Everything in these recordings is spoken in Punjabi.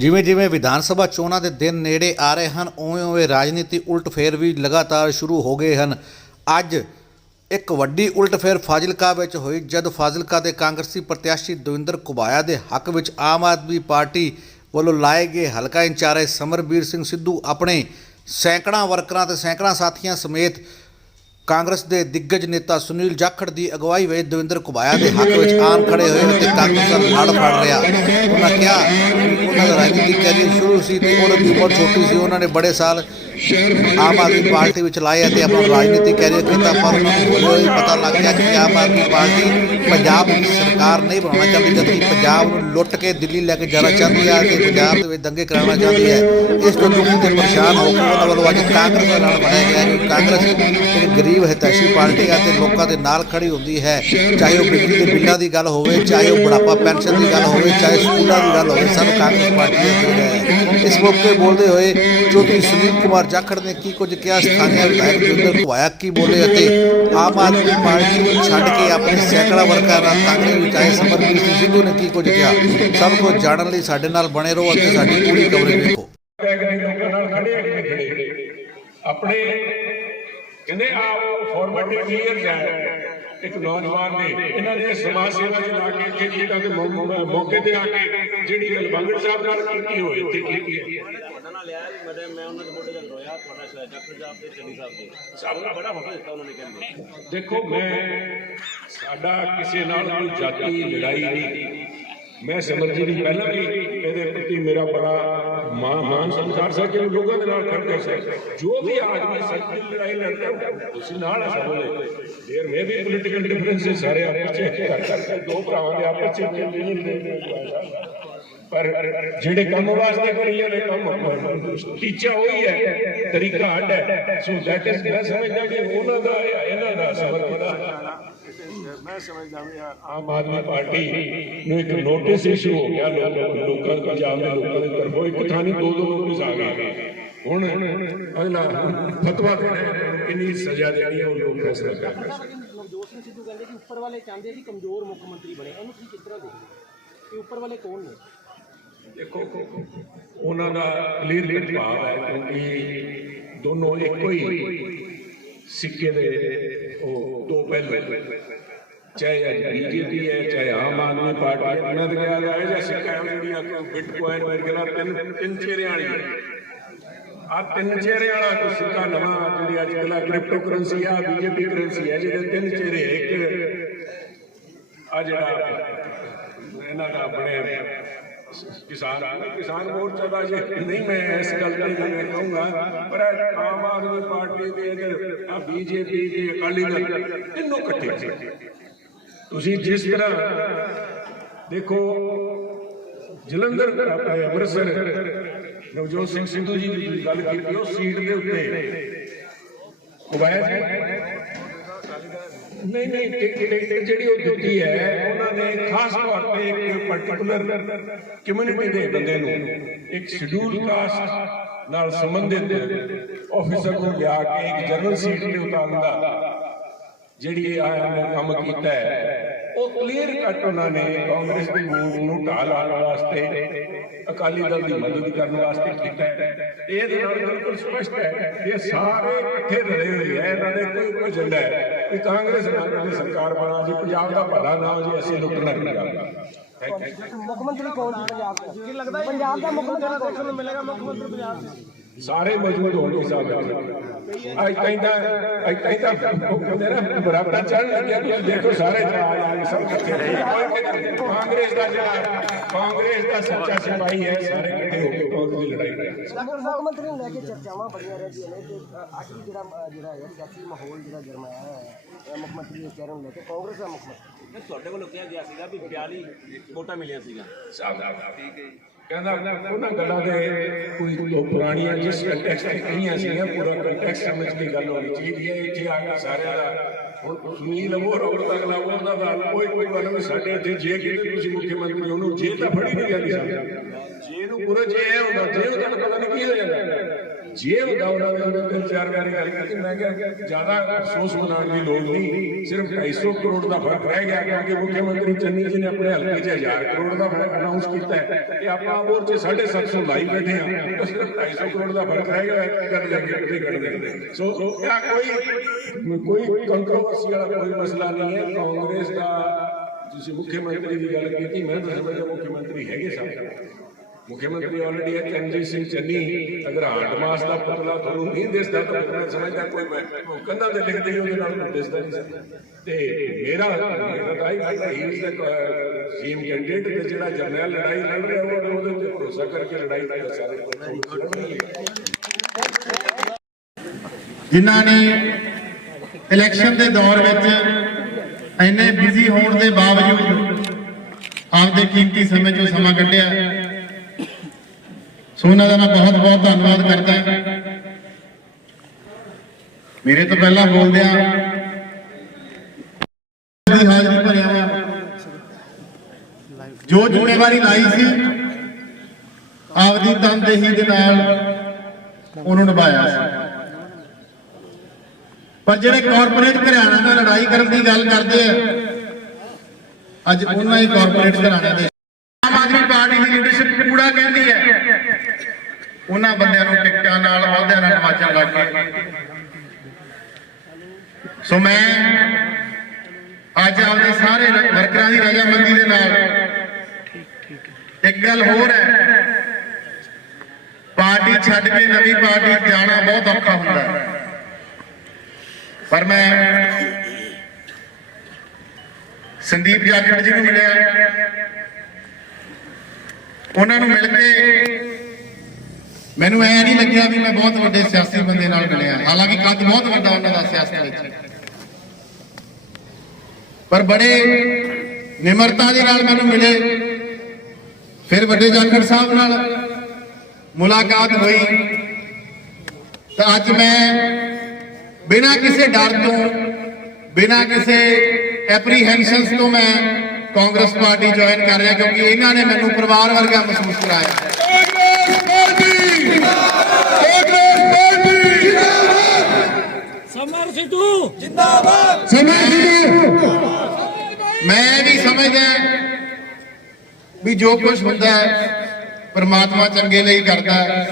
ਜਿਵੇਂ ਜਿਵੇਂ ਵਿਧਾਨ ਸਭਾ ਚੋਣਾਂ ਦੇ ਦਿਨ ਨੇੜੇ ਆ ਰਹੇ ਹਨ ਉਵੇਂ ਰਾਜਨੀਤੀ ਉਲਟਫੇਰ ਵੀ ਲਗਾਤਾਰ ਸ਼ੁਰੂ ਹੋ ਗਏ ਹਨ। ਅੱਜ ਇੱਕ ਵੱਡੀ ਉਲਟਫੇਰ ਫਾਜ਼ਿਲਕਾ ਵਿੱਚ ਹੋਈ ਜਦ ਫਾਜ਼ਿਲਕਾ ਦੇ ਕਾਂਗਰਸੀ ਪ੍ਰਤਿਆਸ਼ੀ ਦਵਿੰਦਰ ਘੁਬਾਇਆ ਦੇ ਹੱਕ ਵਿੱਚ ਆਮ ਆਦਮੀ ਪਾਰਟੀ ਵੱਲੋਂ ਲਾਏ ਗਏ ਹਲਕਾ ਇੰਚਾਰਜ ਸਮਰਬੀਰ ਸਿੰਘ ਸਿੱਧੂ ਆਪਣੇ ਸੈਂਕੜਾਂ ਵਰਕਰਾਂ ਤੇ ਸੈਂਕੜਾਂ ਸਾਥੀਆਂ ਸਮੇਤ ਕਾਂਗਰਸ ਦੇ ਦਿੱਗਜ ਨੇਤਾ ਸੁਨੀਲ ਜਾਖੜ ਦੀ ਅਗਵਾਈ ਵਿੱਚ ਦਵਿੰਦਰ ਘੁਬਾਇਆ ਦੇ ਹੱਕ ਵਿੱਚ ਆਮ ਖੜੇ ਹੋਏ ਅਤੇ ਕਾਂਗਰਸ ਦਾ ਲੜ ਫੜ ਰਿਹਾ। ਉਹਨਾਂ ਕਿਹਾ ਉਹਨਾਂ ਦਾ ਰਾਜਨੀਤਿਕ ਕੈਰੀਅਰ ਸ਼ੁਰੂ ਸੀ ਤੇ ਉਹਨਾਂ ਦੀ ਉਮਰ ਛੋਟੀ ਸੀ। ਉਹਨਾਂ ਨੇ ਬੜੇ ਸਾਲ ਆਮ ਆਦਮੀ ਪਾਰਟੀ ਵਿੱਚ ਲਾਏ ਅਤੇ ਆਪਣਾ ਰਾਜਨੀਤਿਕ ਕੈਰੀਅਰ ਕੀਤਾ, ਪਰ ਉਹਨਾਂ ਨੂੰ ਹੌਲੀ ਹੌਲੀ ਪਤਾ ਲੱਗ ਗਿਆ ਕਿ ਆਮ ਆਦਮੀ ਪਾਰਟੀ ਪੰਜਾਬ ਦੀ ਸਰਕਾਰ ਨਹੀਂ ਬਣਾਉਣਾ ਚਾਹੁੰਦੀ, ਜਦਕਿ ਪੰਜਾਬ ਨੂੰ ਲੁੱਟ ਕੇ ਦਿੱਲੀ ਲੈ ਕੇ ਜਾਣਾ ਚਾਹੁੰਦੀ ਹੈ ਅਤੇ ਪੰਜਾਬ ਦੇ ਵਿੱਚ ਦੰਗੇ ਕਰਾਉਣਾ ਚਾਹੁੰਦੀ ਹੈ। ਇਸ ਤੋਂ ਦੁਖੀ ਤੇ ਪਰੇਸ਼ਾਨ ਹੋ ਕੇ ਉਹਨਾਂ ਵੱਲੋਂ ਅੱਜ ਕਾਂਗਰਸ ਦਾ ਨਾਲ ਬਣਾਇਆ ਗਿਆ ਕਿ ਕਾਂਗਰਸ ਇੱਕ ਗਰੀਬ ਹਿਤੈਸ਼ੀ ਪਾਰਟੀ ਹੈ ਅਤੇ ਲੋਕਾਂ ਦੇ ਨਾਲ ਖੜੀ ਹੁੰਦੀ ਹੈ, ਚਾਹੇ ਉਹ ਬਿਜਲੀ ਦੇ ਬਿੱਲਾਂ ਦੀ ਗੱਲ ਹੋਵੇ, ਚਾਹੇ ਉਹ ਬੁਢਾਪਾ ਪੈਨਸ਼ਨ ਦੀ ਗੱਲ ਹੋਵੇ, ਚਾਹੇ ਸਕੂਲਾਂ ਦੀ ਗੱਲ ਹੋਵੇ, ਸਾਨੂੰ ਕਾਂਗਰਸ ਪਾਰਟੀ ਦੇ ਹੈ। ਇਸ ਮੌਕੇ ਬੋਲਦੇ ਹੋਏ ਚੌਧਰੀ ਸੁਨੀਲ ਕੁਮਾਰ ਜਾਖੜ ਨੇ ਕੀ ਕੁਝ ਕਿਹਾ, ਸਥਾਨੀय ਵਿਧਾਇਕ ਦਵਿੰਦਰ ਘੁਬਾਇਆ ਕੀ ਬੋਲੇ ਅਤੇ ਆਮ ਆਦਮੀ ਪਾਰਟੀ ਨੂੰ ਛੱਡ ਕੇ ਆਪਣੇ ਸੈਂਕੜਾ ਵਰਕਰਾਂ ਨਾਲ ਕਾਂਗਰਸ ਵਿੱਚ ਆਏ ਸਮਰਬੀਰ ਸਿੰਘ ਸਿੱਧੂ ਨੇ ਕੀ ਕੁਝ ਕਿਹਾ। ਸਭ ਕੁਝ ਜਾਣਨ ਲਈ ਸਾਡੇ ਨਾਲ ਬਣੇ ਰਹੋ ਅਤੇ ਸਾਡੀ ਪੂਰੀ ਕਵਰੇਜ ਵੇਖੋ। ਆਪਣੇ ਕਹਿੰਦੇ ਆਪ ਫਾਰਮੈਟ ਕਲੀਅਰ ਜਾਏ। ਇੱਕ ਨੌਜਵਾਨ ਨੇ ਇਹਨਾਂ ਨੇ ਸਮਾਜ ਸੇਵਾ ਚ ਲਾ ਕੇ ਇੱਥੇ ਕੀਤਾ ਤੇ ਮੌਕੇ ਤੇ ਆ ਕੇ ਜਿਹੜੀ ਗੱਲ ਬਾਂਗੜ ਸਾਹਿਬ ਨਾਲ ਕੀਤੀ ਹੋਈ ਤੇ ਕੀਤੀ ਹੈ ਤੁਹਾਡਾ ਨਾਲ ਲਿਆ ਮੈਂ ਉਹਨਾਂ ਦੇ ਮੋਢੇ ਤੇ ਰੋਇਆ ਤੁਹਾਡਾ ਡਾਕਟਰ ਸਾਹਿਬ ਤੇ ਚੰਡੀ ਸਾਹਿਬ ਦੇ ਸਭ ਨੂੰ ਬੜਾ ਹੌਸਲਾ ਦਿੱਤਾ ਉਹਨਾਂ ਨੇ। ਕਹਿੰਦੇ ਦੇਖੋ ਮੈਂ ਸਾਡਾ ਕਿਸੇ ਨਾਲ ਕੋਈ ਜਾਤੀ ਲੜਾਈ ਨਹੀਂ। ਮੈਂ ਸਮਝਦੀ ਨਹੀਂ, ਪਹਿਲਾਂ ਵੀ ਇਹਦੇ ਪ੍ਰਤੀ ਮੇਰਾ ਬੜਾ ਮਾਨ ਸਤਿਕਾਰ ਸੀ ਕਿ ਲੋਕਾਂ ਦੇ ਨਾਲ ਖੜਦੇ ਸੀ। ਜੋ ਵੀ ਆਦਮੀ ਸੱਚ ਦੀ ਲੜਾਈ ਲੜਦਾ ਉਸੇ ਨਾਲ ਸਮਝਦੇ ਦੇਰ ਮੈਂ ਵੀ ਪੋਲੀਟੀਕਲ ਡਿਫਰੈਂਸ ਸਾਰੇ ਆਪਸ ਚ ਦੋ ਭਰਾਵਾਂ ਦੇ ਆਪਸ ਚ ਪਰ ਜਿਹੜੇ ਕੰਮ ਵਾਸਤੇ ਕਰੀਏ ਨੇ ਕੰਮ ਟੀਚਾ ਹੋਈ ਹੈ, ਤਰੀਕਾ ਅੱਡ ਹੈ। ਸੋ ਦੈਟ ਇਜ਼ ਮੈਂ ਸਮਝਦਾ ਕਿ ਉਹਨਾਂ ਦਾ ਇਹਨਾਂ ਦਾ ਸਬਰ ਦਾ ਮੈਂ ਸਮਝਦਾ ਵੀ ਆਮ ਆਦਮੀ ਪਾਰਟੀ ਨੂੰ ਇੱਕ ਨੋਟਿਸ ਇਸ਼ੂ ਹੋ ਗਿਆ ਲੋਕਾਂ ਪੰਜਾਬ ਦੇ ਲੋਕਾਂ ਦੇ ਤਰਫੋਂ। ਇੱਕ ਥਾਂ ਨਹੀਂ ਦੋ ਨੋਟਿਸ ਆ ਗਏ। ਹੁਣ ਅਗਲਾ ਫਤਵਾ ਦੇਣਾ ਕਿੰਨੀ ਸਜ਼ਾ ਦੇਣੀ ਹੈ ਉਹ ਲੋਕ ਫੈਸਲਾ ਕਰਨਗੇ। ਨਵਜੋਤ ਸਿੰਘ ਸਿੱਧੂ ਕਹਿੰਦੇ ਕਿ ਉੱਪਰ ਵਾਲੇ ਚਾਹੁੰਦੇ ਸੀ ਕਮਜ਼ੋਰ ਮੁੱਖ ਮੰਤਰੀ ਬਣੇ, ਉਹਨੂੰ ਤੁਸੀਂ ਕਿਸ ਤਰ੍ਹਾਂ ਦੇਖਦੇ ਕਿ ਉੱਪਰ ਵਾਲੇ ਕੌਣ ਨੇ? ਦੇਖੋ ਉਹਨਾਂ ਦਾ ਕਲੀਅਰ ਭਾਵ ਹੈ ਕਿਉਂਕਿ ਦੋਨੋਂ ਇੱਕੋ ਹੀ ਸਿੱਕੇ ਦੇ ਉਹ ਦੋ ਪਹਿਲੂ, ਚਾਹੇ ਬੀਜੇਪੀ ਹੈ ਚਾਹੇ ਆਮ ਆਦਮੀ ਪਾਰਟੀ। ਉਹਨਾਂ ਦੇ ਕਿਹਾ ਜਾਏ ਜਾਂ ਸਿੱਕਾ ਜਿਹੜੀਆਂ ਬਿਟਕੋਇਨ ਵਗੈਰਾ ਤਿੰਨ ਚਿਹਰੇ ਵਾਲੀ ਆ ਤਿੰਨ ਚਿਹਰੇ ਵਾਲਾ ਕੋਈ ਸਿੱਕਾ ਨਵਾਂ ਜਿਹੜੀ ਅੱਜ ਕੱਲ੍ਹ ਕ੍ਰਿਪਟੋ ਕਰੰਸੀ ਆ ਬੀਜੇਪੀ ਕਰੰਸੀ ਹੈ ਜਿਹਦੇ ਤਿੰਨ ਚਿਹਰੇ। ਇੱਕ ਆ ਜਿਹੜਾ ਇਹਨਾਂ ਦਾ ਆਪਣੇ किसान मोर्चा का जे नहीं मैं इस गल मैं कहूँगा, पर आम आदमी पार्टी के अगर बीजेपी के अकाली दल तीनों कट्ठे तुसी जिस तरह देखो जलंधर अमृतसर नवजोत सिंह सिद्धू जी की गल की सीट के उत्ते घुबाया नहीं टिकट जी दी है उन्होंने खास तौर पर एक पर्टिकुलर कम्यूनिटी के बंदे एक शेड्यूल कास्ट नाल संबंधित ऑफिसर को लिया के एक जनरल सीट के उतारन का जी काम किया है। वो क्लीयर कट उन्होंने कांग्रेस की मूव को ढा लाने वास्ते अकाली दल की मदद करने वास्ते किया है। ये बिल्कुल स्पष्ट है ये सारे इकट्ठे रले हुए हैं। इन्होंने कोई एजेंडा है कि कांग्रेस नाल सरकार बना जी पंजाब का भला ना जी असं लुटना मुख्य मंत्री कौन पंजाब का मुख्य मंत्री देखने को मिलेगा? मुख्य मंत्री पंजाब से सारे मौजूद होने साहब बराबर चढ़ लगे देखो सारे कांग्रेस का सच्चा सिपाही है सारे इकट्ठे होकर लड़ाई। मुख्यमंत्री ने लेके चर्चावां बड़ियां रहियां ने ते अज भी ਜਿਹੜਾ ਹੈ ਸਿਆਸੀ ਮਾਹੌਲ ਜਿਹੜਾ ਗਰਮਾਇਆ ਹੈ ਮੁੱਖ ਮੰਤਰੀ ਦੇ ਚਿਹਰੇ ਨੂੰ ਲੈ ਕੇ ਕਾਂਗਰਸ ਦਾ ਮੁੱਖ ਮੰਤਰੀ ਤੁਹਾਡੇ ਵੱਲੋਂ ਕਿਹਾ ਗਿਆ ਸੀਗਾ ਵੀ 42 ਵੋਟਾਂ ਮਿਲੀਆਂ ਸੀਗਾ। ਠੀਕ ਹੈ ਕਹਿੰਦਾ ਉਹਨਾਂ ਗੱਲਾਂ ਦੇ ਕੋਈ ਪੁਰਾਣੀਆਂ ਜਿਸ ਕੰਟੈਕਸਟ ਤੇ ਕਹੀਆਂ ਸੀਗੀਆਂ ਪੂਰਾ ਕੰਟੈਕਸਟ ਸਮਝ ਕੇ ਗੱਲ ਹੋਣੀ ਚਾਹੀਦੀ ਹੈ। ਇੱਥੇ ਆ ਕੇ ਸਾਰਿਆਂ ਦਾ ਹੁਣ ਸੁਨੀਲ ਅਬੋਹਰ ਤੱਕ ਲਾ ਉਹਨਾਂ ਦਾ ਕੋਈ ਗੱਲ ਨਹੀਂ। ਸਾਡੇ ਇੱਥੇ ਜੇ ਕਿਤੇ ਤੁਸੀਂ ਮੁੱਖ ਮੰਤਰੀ ਉਹਨੂੰ ਜੇ ਤਾਂ ਫੜੀ ਨਹੀਂ ਜਾਂਦੀ। ਜੇ ਨੂੰ ਪੂਰਾ ਜੇ ਇਹ ਹੁੰਦਾ ਜੇ ਉਹਦਾ ਪਤਾ ਨਹੀਂ ਕੀ ਹੋ ਜਾਂਦਾ ਜੇ ਹੁੰਦਾ ਉਹਨਾਂ ਨੇ ਜਦੋਂ 3-4 ਵਾਰੀ ਗੱਲ ਕੀਤੀ, ਮੈਂ ਕਿਹਾ ਜ਼ਿਆਦਾ ਅਫਸੋਸ ਮਨਾਉਣ ਦੀ ਲੋੜ ਨਹੀਂ, ਸਿਰਫ 250 ਕਰੋੜ ਦਾ ਫਰਕ ਰਹਿ ਗਿਆ, ਕਿਉਂਕਿ ਮੁੱਖ ਮੰਤਰੀ ਚੰਨੀ ਜੀ ਨੇ ਆਪਣੇ ਹਲਕੇ 'ਚ 1000 ਕਰੋੜ ਦਾ ਫਰਕ ਅਨਾਉਂਸ ਕੀਤਾ ਹੈ ਤੇ ਆਪਾਂ ਹੋਰ 'ਚ 750 ਲਾਈ ਬੈਠੇ ਹਾਂ, ਤਾਂ ਸਿਰਫ 250 ਕਰੋੜ ਦਾ ਫਰਕ ਰਹਿ ਗਿਆ, ਕਰ ਲੈਂਗੇ ਉਹਦੇ ਕਰ ਲੈਂਗੇ। ਸੋ ਇਹ ਕੋਈ ਕੰਟਰੋਵਰਸੀ ਵਾਲਾ ਕੋਈ ਮਸਲਾ ਨਹੀਂ ਹੈ। ਕਾਂਗਰਸ ਦਾ ਤੁਸੀਂ ਮੁੱਖ ਮੰਤਰੀ ਦੀ ਗੱਲ ਕੀਤੀ, ਮੈਂ ਤਾਂ ਸਮਝਦਾ ਮੁੱਖ ਮੰਤਰੀ ਹੈਗੇ ਸਭ। ਮੁੱਖ ਮੰਤਰੀ ਆਲਰੇਡੀ ਹੈ ਚਰਨਜੀਤ ਸਿੰਘ ਚੰਨੀ। ਅਗਰ ਹਾਰਡ ਮਾਸ ਦਾ ਪੁਤਲਾ ਤੁਹਾਨੂੰ ਨਹੀਂ ਦਿਸਦਾ ਤਾਂ ਮੈਂ ਸਮਝਦਾ ਕੋਈ ਕੰਧਾਂ ਤੇ ਲਿਖਦੇ ਹੀ ਉਹਦੇ ਨਾਲ ਕੋਈ ਦਿਸਦਾ ਨਹੀਂ। ਤੇ ਮੇਰਾ ਤਾਂ ਹੀ ਸੀਐਮ ਕੈਂਡੀਡੇਟ ਤੇ ਜਿਹੜਾ ਜਰਨੈਲ ਲੜਾਈ ਲੜ ਰਿਹਾ ਉਹਦੇ ਤੇ ਭਰੋਸਾ ਕਰਕੇ ਲੜਾਈ ਲੜ ਸਾਰੇ ਜਿਨ੍ਹਾਂ ਨੇ ਇਲੈਕਸ਼ਨ ਦੇ ਦੌਰ ਵਿੱਚ ਇੰਨੇ ਬਿਜ਼ੀ ਹੋਣ ਦੇ ਬਾਵਜੂਦ ਆਪਦੇ ਕੀਮਤੀ ਸਮੇਂ ਚੋਂ ਸਮਾਂ ਕੱਢਿਆ, ਸੋ ਉਹਨਾਂ ਦਾ ਮੈਂ ਬਹੁਤ ਬਹੁਤ ਧੰਨਵਾਦ ਕਰਦਾ। ਮੇਰੇ ਤੋਂ ਪਹਿਲਾਂ ਬੋਲਦਿਆਂ ਦੀ ਹਾਜ਼ਰੀ ਭਰਿਆ ਵਾ, ਜੋ ਜ਼ਿੰਮੇਵਾਰੀ ਲਾਈ ਸੀ ਆਪਦੀ ਤਨਦੇਹੀ ਦੇ ਨਾਲ ਉਹਨੂੰ ਨਿਭਾਇਆ ਸੀ। ਪਰ ਜਿਹੜੇ ਕਾਰਪੋਰੇਟ ਘਰਾਣਿਆਂ ਨਾਲ ਲੜਾਈ ਕਰਨ ਦੀ ਗੱਲ ਕਰਦੇ ਆ, ਅੱਜ ਉਹਨਾਂ ਹੀ ਕਾਰਪੋਰੇਟ ਘਰਾਣਿਆਂ ਦੇ ਆਮ ਆਦਮੀ ਪਾਰਟੀ ਦੀ ਲੀਡਰਸ਼ਿਪ ਕੂੜਾ ਕਹਿੰਦੀ ਹੈ, ਉਹਨਾਂ ਬੰਦਿਆਂ ਨੂੰ ਟਿਕਟਾਂ ਨਾਲ ਅਹੁਦਿਆਂ ਨਾਲ ਨਵਾਜ਼ਣ ਲੱਗ ਗਏ। ਸੋ ਮੈਂ ਅੱਜ ਆਪਦੇ ਸਾਰੇ ਵਰਕਰਾਂ ਦੀ ਰਜ਼ਾਮੰਦੀ ਦੇ ਨਾਲ ਇੱਕ ਗੱਲ ਹੋਰ ਹੈ, ਪਾਰਟੀ ਛੱਡ ਕੇ ਨਵੀਂ ਪਾਰਟੀ ਜਾਣਾ ਬਹੁਤ ਔਖਾ ਹੁੰਦਾ ਹੈ, ਪਰ ਮੈਂ ਸੰਦੀਪ ਜਾਖੜ ਜੀ ਨੂੰ ਮਿਲਿਆ, ਉਹਨਾਂ ਨੂੰ ਮਿਲ ਕੇ ਮੈਨੂੰ ਐ ਨਹੀਂ ਲੱਗਿਆ ਵੀ ਮੈਂ ਬਹੁਤ ਵੱਡੇ ਸਿਆਸੀ ਬੰਦੇ ਨਾਲ ਮਿਲਿਆ, ਹਾਲਾਂਕਿ ਕੱਦ ਬਹੁਤ ਵੱਡਾ ਉਹਨਾਂ ਦਾ ਸਿਆਸਤ ਵਿੱਚ, ਪਰ ਬੜੇ ਨਿਮਰਤਾ ਦੇ ਨਾਲ ਮੈਨੂੰ ਮਿਲੇ। ਫਿਰ ਵੱਡੇ ਜਾਖੜ ਸਾਹਿਬ ਨਾਲ ਮੁਲਾਕਾਤ ਹੋਈ ਤਾਂ ਅੱਜ ਮੈਂ ਬਿਨਾਂ ਕਿਸੇ ਡਰ ਤੋਂ, ਬਿਨਾਂ ਕਿਸੇ ਐਪਰੀਹੈਂਸ਼ਨਸ ਤੋਂ ਮੈਂ ਕਾਂਗਰਸ ਪਾਰਟੀ ਜੁਆਇਨ ਕਰ ਰਿਹਾ, ਕਿਉਂਕਿ ਇਹਨਾਂ ਨੇ ਮੈਨੂੰ ਪਰਿਵਾਰ ਵਰਗਾ ਮਹਿਸੂਸ ਕਰਾਇਆ। ਸਮਰ ਸਿੱਧੂ ਜਿੰਦਾਬਾਦ। ਮੈਂ ਵੀ ਸਮਝਦਾ ਵੀ ਜੋ ਕੁਝ ਹੁੰਦਾ ਹੈ ਪਰਮਾਤਮਾ ਚੰਗੇ ਲਈ ਕਰਦਾ ਹੈ।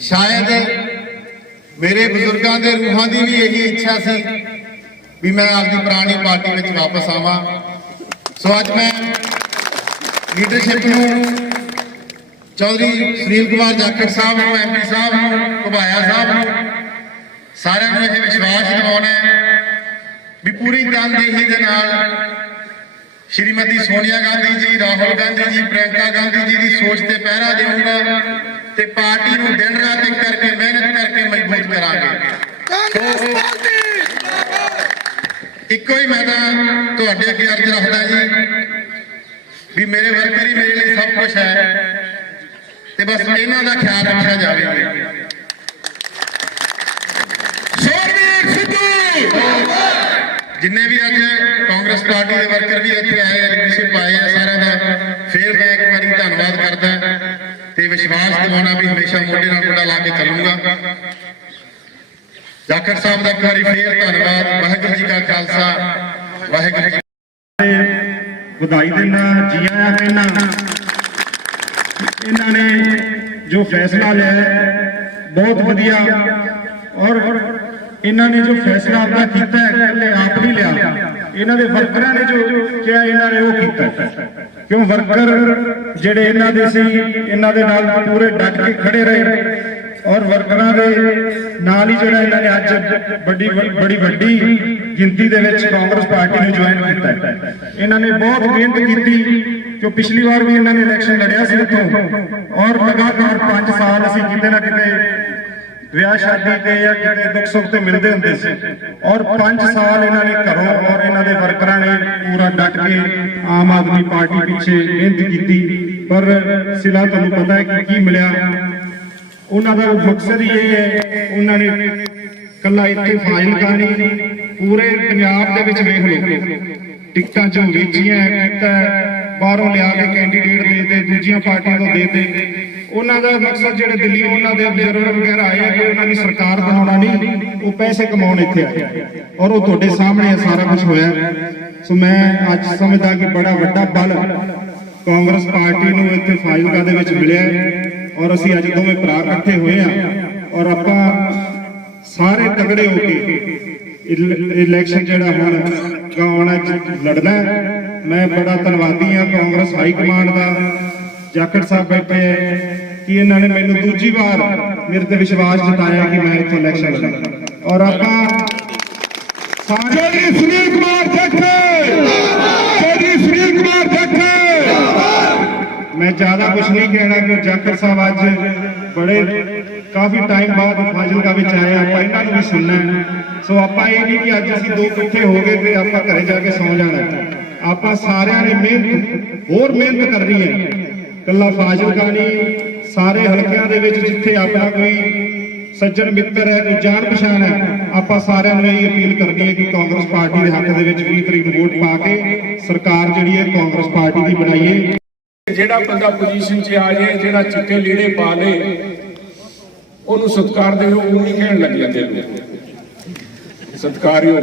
ਸ਼ਾਇਦ ਮੇਰੇ ਬਜ਼ੁਰਗਾਂ ਦੇ ਰੂਹਾਂ ਦੀ ਵੀ ਇਹੀ ਇੱਛਾ ਸੀ ਵੀ ਮੈਂ ਆਪਦੀ ਪੁਰਾਣੀ ਪਾਰਟੀ ਵਿੱਚ ਵਾਪਸ ਆਵਾਂ। ਸੋ ਅੱਜ ਮੈਂ ਲੀਡਰਸ਼ਿਪ ਨੂੰ ਚੌਧਰੀ ਸੁਨੀਲ ਕੁਮਾਰ ਜਾਖੜ ਸਾਹਿਬ ਨੂੰ, ਐਮਪੀ ਸਾਹਿਬ ਨੂੰ, ਘੁਬਾਇਆ ਸਾਹਿਬ ਨੂੰ, ਸਾਰਿਆਂ ਨੂੰ ਇਹ ਵਿਸ਼ਵਾਸ ਦਿਵਾਉਣਾ ਹੈ ਵੀ ਪੂਰੀ ਤਨਦੇਹੀ ਦੇ ਨਾਲ ਸ਼੍ਰੀਮਤੀ ਸੋਨੀਆ ਗਾਂਧੀ ਜੀ, ਰਾਹੁਲ ਗਾਂਧੀ ਜੀ, ਪ੍ਰਿयंका ਗਾਂਧੀ ਜੀ ਦੀ ਸੋਚ ਤੇ ਪਹਿਰਾ ਦੇਵਾਂਗਾ ਤੇ ਪਾਰਟੀ ਨੂੰ ਦਿਨ ਰਾਤ ਇੱਕ ਕਰਕੇ ਮਿਹਨਤ ਕਰਕੇ ਮਜ਼ਬੂਤ ਕਰਾਂਗੇ। ਇੱਕੋ ਹੀ ਮੈਂ ਤਾਂ ਤੁਹਾਡੇ ਅੱਗੇ ਅਰਜ਼ ਰੱਖਦਾ ਜੀ ਵੀ ਮੇਰੇ ਵਰਕਰ ਹੀ ਮੇਰੇ ਲਈ ਸਭ ਕੁਝ ਹੈ ਤੇ ਬਸ ਇਹਨਾਂ ਦਾ ਖਿਆਲ ਰੱਖਿਆ ਜਾਵੇ। ਜਿੰਨੇ ਵੀ ਅੱਜ ਕਾਂਗਰਸ ਪਾਰਟੀ ਦੇ ਵਰਕਰ ਵੀ ਇੱਥੇ ਆਏ, ਲੀਡਰਸ਼ਿਪ ਆਏ ਆ, ਸਾਰਿਆਂ ਦਾ ਫੇਰ ਮੈਂ ਇੱਕ ਵਾਰੀ ਧੰਨਵਾਦ ਕਰਦਾ ਤੇ ਵਿਸ਼ਵਾਸ ਦਿਵਾਉਣਾ ਵੀ ਹਮੇਸ਼ਾ ਮੋਢੇ ਨਾਲ ਮੋਢਾ ਲਾ ਕੇ ਚੱਲੂਗਾ। ਜਾਖੜ ਸਾਹਿਬ ਦਾ ਇੱਕ ਵਾਰੀ ਫੇਰ ਧੰਨਵਾਦ। ਵਾਹਿਗੁਰੂ ਜੀ ਕਾ ਖਾਲਸਾ, ਵਾਹਿਗੁਰੂ ਜੀ ਵਧਾਈ ਦੇਣਾ, ਜੀ ਆਇਆਂ ਕਹਿਣਾ। ਇਹਨਾਂ ਨੇ ਜੋ ਫੈਸਲਾ ਲਿਆ ਬਹੁਤ ਵਧੀਆ, ਔਰ ਇਹਨਾਂ ਨੇ ਜੋ ਫੈਸਲਾ ਆਪਣਾ ਕੀਤਾ ਹੈ ਇਕੱਲੇ ਆਪ ਨਹੀਂ ਲਿਆ, ਇਹਨਾਂ ਦੇ ਵਰਕਰਾਂ ਨੇ ਜੋ ਕਿਹਾ ਇਹਨਾਂ ਨੇ ਉਹ ਕੀਤਾ। ਕਿਉਂ ਵਰਕਰ ਜਿਹੜੇ ਇਹਨਾਂ ਦੇ ਸੀ, ਇਹਨਾਂ ਦੇ ਨਾਲ ਪੂਰੇ ਡਟ ਕੇ ਖੜੇ ਰਹੇ, ਔਰ ਵਰਕਰਾਂ ਦੇ ਨਾਲ ਹੀ ਜਿਹੜਾ ਇਹਨਾਂ ਨੇ ਅੱਜ ਬੜੀ ਵੱਡੀ ਗਿਣਤੀ ਦੇ ਵਿੱਚ ਕਾਂਗਰਸ ਪਾਰਟੀ ਨੂੰ ਜੁਆਇਨ ਕੀਤਾ। ਇਹਨਾਂ ਨੇ ਬਹੁਤ ਮਿਹਨਤ ਕੀਤੀ, ਜੋ ਪਿਛਲੀ ਵਾਰ ਵੀ ਇਹਨਾਂ ਨੇ ਇਲੈਕਸ਼ਨ ਲੜਿਆ ਸੀ ਉੱਥੋਂ, ਔਰ ਲਗਾਤਾਰ 5 ਸਾਲ ਅਸੀਂ ਕਿਤੇ ਨਾ ਕਿਤੇ ਵਿਆਹ ਸ਼ਾਦੀ ਤੇ ਜਾਂ ਕਿਤੇ ਦੁੱਖ ਸੁੱਖ ਤੇ ਮਿਲਦੇ ਹੁੰਦੇ ਸੀ, ਔਰ 5 ਸਾਲ ਇਹਨਾਂ ਨੇ ਘਰੋਂ ਔਰ ਇਹਨਾਂ ਦੇ ਵਰਕਰਾਂ ਨੇ ਪੂਰਾ ਡਟ ਕੇ ਆਮ ਆਦਮੀ ਪਾਰਟੀ ਪਿੱਛੇ ਮਿਹਨਤ ਕੀਤੀ। ਪਰ ਸਿਲਾ ਤੁਹਾਨੂੰ ਪਤਾ ਹੈ ਕਿ ਕੀ ਮਿਲਿਆ, ਉਹਨਾਂ ਦਾ ਮਕਸਦ ਹੀ ਇਹ ਹੈ, ਉਹਨਾਂ ਨੇ ਕੱਲਾ ਇੱਥੇ ਫਾਜ਼ਿਲਕਾ ਨਹੀਂ ਪੂਰੇ ਪੰਜਾਬ ਦੇ ਵਿੱਚ ਵੇਖ ਲਓ ਟਿਕਟਾਂ ਜੋ ਵੇਚੀਆਂ ਕੀਤਾ, ਬਾਹਰੋਂ ਲਿਆ ਕੇ ਕੈਂਡੀਡੇਟ ਦੇ ਦੂਜੀ ਦੂਜੀਆਂ ਪਾਰਟੀਆਂ ਤੋਂ ਦੇ ਉਹਨਾਂ ਦਾ ਮਕਸਦ ਜਿਹੜੇ ਦਿੱਲੀ ਉਹਨਾਂ ਦੇ ਅਬਜ਼ਰਵਰ ਵਗੈਰਾ ਆਏ ਆ ਕਿ ਉਹਨਾਂ ਦੀ ਸਰਕਾਰ ਬਣਾਉਣਾ ਨਹੀਂ, ਉਹ ਪੈਸੇ ਕਮਾਉਣ ਇੱਥੇ ਆਏ ਔਰ ਉਹ ਤੁਹਾਡੇ ਸਾਹਮਣੇ ਸਾਰਾ ਕੁਝ ਹੋਇਆ। ਸੋ ਮੈਂ ਅੱਜ ਸਮਝਦਾ ਕਿ ਬੜਾ ਵੱਡਾ ਬਲ ਕਾਂਗਰਸ ਪਾਰਟੀ ਨੂੰ ਇੱਥੇ ਫਾਜ਼ਿਲਕਾ ਦੇ ਵਿੱਚ ਮਿਲਿਆ ਔਰ ਅਸੀਂ ਅੱਜ ਦੋਵੇਂ ਭਰਾ ਇਕੱਠੇ ਹੋਏ ਆ ਔਰ ਆਪਾਂ ਸਾਰੇ ਤਗੜੇ ਹੋ ਕੇ ਇਲੈਕਸ਼ਨ ਜਿਹੜਾ ਹੁਣ ਗਾਉਣਾ ਲੜਨਾ। ਮੈਂ ਬੜਾ ਧੰਨਵਾਦੀ ਹਾਂ ਕਾਂਗਰਸ ਹਾਈ ਕਮਾਂਡ ਦਾ, ਜਾਖੜ ਸਾਹਿਬ ਬੈਠੇ ਹੈ ਕਿ ਇਹਨਾਂ ਨੇ ਮੈਨੂੰ ਦੂਜੀ ਵਾਰ ਮੇਰੇ ਤੇ ਵਿਸ਼ਵਾਸ ਜਤਾਇਆ ਕਿ ਮੈਂ ਇੱਥੇ ਇਲੈਕਸ਼ਨ ਲੜਾਂ ਔਰ ਆਪਾਂ ਸਾਰੇ ਸੁਨੀਲ ਕੁਮਾਰ ਜੱਟੇ ਮੈਂ ਜ਼ਿਆਦਾ ਕੁਝ ਨਹੀਂ ਕਹਿਣਾ ਕਿ ਜਾਖੜ ਸਾਹਿਬ ਅੱਜ ਬੜੇ ਕਾਫੀ ਟਾਈਮ ਬਾਅਦ ਫਾਜ਼ਿਲਕਾ ਵਿੱਚ ਆਏ, ਆਪਾਂ ਇਹਨਾਂ ਨੂੰ ਵੀ ਸੁਣਨਾ। ਸੋ ਆਪਾਂ ਇਹ ਨਹੀਂ ਕਿ ਅੱਜ ਅਸੀਂ ਦੋ ਇਕੱਠੇ ਹੋ ਗਏ ਤੇ ਆਪਾਂ ਘਰੇ ਜਾ ਕੇ ਸੌਂ ਜਾਣਾ। ਆਪਾਂ ਸਾਰਿਆਂ ਨੇ ਹੋਰ ਮਿਹਨਤ ਕਰਨੀ ਹੈ, ਇਕੱਲਾ ਫਾਜ਼ਿਲਕਾ ਨਹੀਂ, ਸਾਰੇ ਹਲਕਿਆਂ ਦੇ ਵਿੱਚ ਜਿੱਥੇ ਆਪਣਾ ਕੋਈ ਸੱਜਣ ਮਿੱਤਰ ਹੈ, ਕੋਈ ਜਾਣ ਪਛਾਣ ਹੈ, ਆਪਾਂ ਸਾਰਿਆਂ ਨੂੰ ਇਹ ਅਪੀਲ ਕਰਨੀ ਹੈ ਕਿ ਕਾਂਗਰਸ ਪਾਰਟੀ ਦੇ ਹੱਕ ਦੇ ਵਿੱਚ 20 ਤਰੀਕ ਨੂੰ ਵੋਟ ਪਾ ਕੇ ਸਰਕਾਰ ਜਿਹੜੀ ਹੈ ਕਾਂਗਰਸ ਪਾਰਟੀ ਦੀ ਬਣਾਈਏ। ਜਿਹੜਾ ਬੰਦਾ ਪੋਜੀਸ਼ਨ 'ਚ ਆ ਜਾਏ, ਜਿਹੜਾ ਚਿੱਟੇ ਲੀੜੇ ਪਾ ਲੇ, ਉਹਨੂੰ ਸਤਿਕਾਰ ਦਿਓ, ਉਹ ਨਹੀਂ ਕਹਿਣ ਲੱਗ ਜਾਂਦੇ ਸਤਿਕਾਰਿਓ।